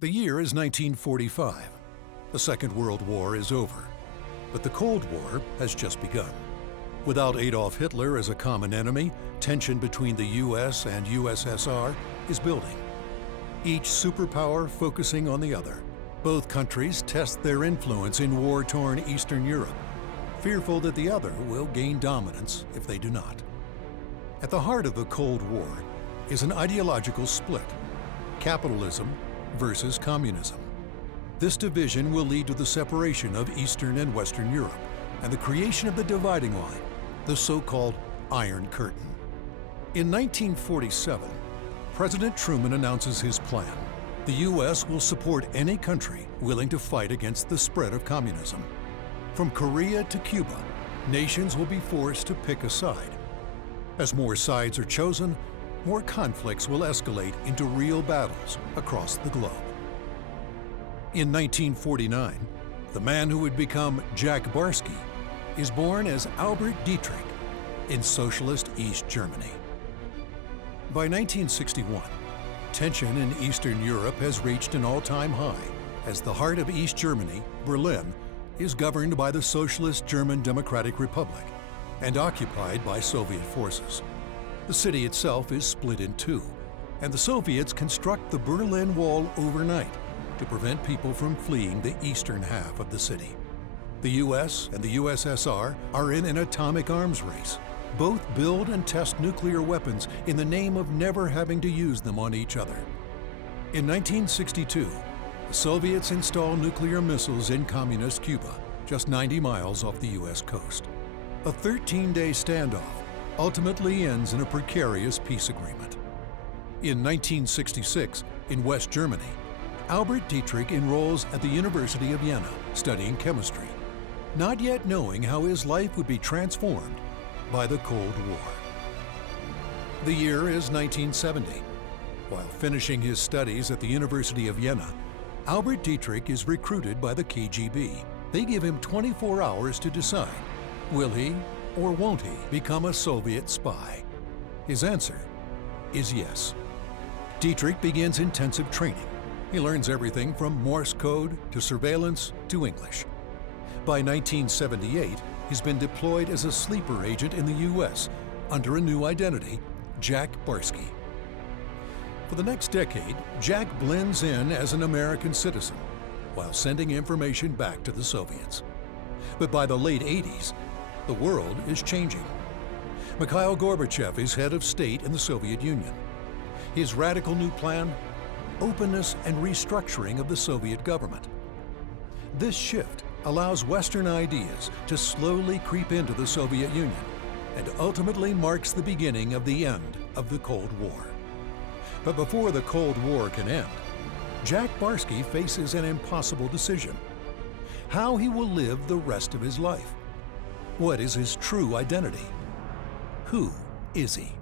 The year is 1945. The Second World War is over, but the Cold War has just begun. Without Adolf Hitler as a common enemy, tension between the US and USSR is building. Each superpower focusing on the other. Both countries test their influence in war-torn Eastern Europe, fearful that the other will gain dominance if they do not. At the heart of the Cold War is an ideological split: capitalism versus communism. This division will lead to the separation of Eastern and Western Europe and the creation of the dividing line, the so-called Iron Curtain. In 1947, President Truman announces his plan. The U.S. will support any country willing to fight against the spread of communism. From Korea to Cuba, nations will be forced to pick a side. As more sides are chosen, more conflicts will escalate into real battles across the globe. In 1949, the man who would become Jack Barsky is born as Albert Dietrich in socialist East Germany. By 1961, tension in Eastern Europe has reached an all-time high as the heart of East Germany, Berlin, is governed by the Socialist German Democratic Republic and occupied by Soviet forces. The city itself is split in two, and the Soviets construct the Berlin Wall overnight to prevent people from fleeing the eastern half of the city. The US and the USSR are in an atomic arms race. Both build and test nuclear weapons in the name of never having to use them on each other. In 1962, the Soviets install nuclear missiles in communist Cuba, just 90 miles off the US coast. A 13-day standoff ultimately ends in a precarious peace agreement. In 1966, in West Germany, Albert Dietrich enrolls at the University of Vienna, studying chemistry, not yet knowing how his life would be transformed by the Cold War. The year is 1970. While finishing his studies at the University of Vienna, Albert Dietrich is recruited by the KGB. They give him 24 hours to decide, will he or won't he become a Soviet spy? His answer is yes. Dietrich begins intensive training. He learns everything from Morse code to surveillance to English. By 1978, he's been deployed as a sleeper agent in the US under a new identity, Jack Barsky. For the next decade, Jack blends in as an American citizen while sending information back to the Soviets. But by the late 80s, the world is changing. Mikhail Gorbachev is head of state in the Soviet Union. His radical new plan: openness and restructuring of the Soviet government. This shift allows Western ideas to slowly creep into the Soviet Union and ultimately marks the beginning of the end of the Cold War. But before the Cold War can end, Jack Barsky faces an impossible decision: how he will live the rest of his life. What is his true identity? Who is he?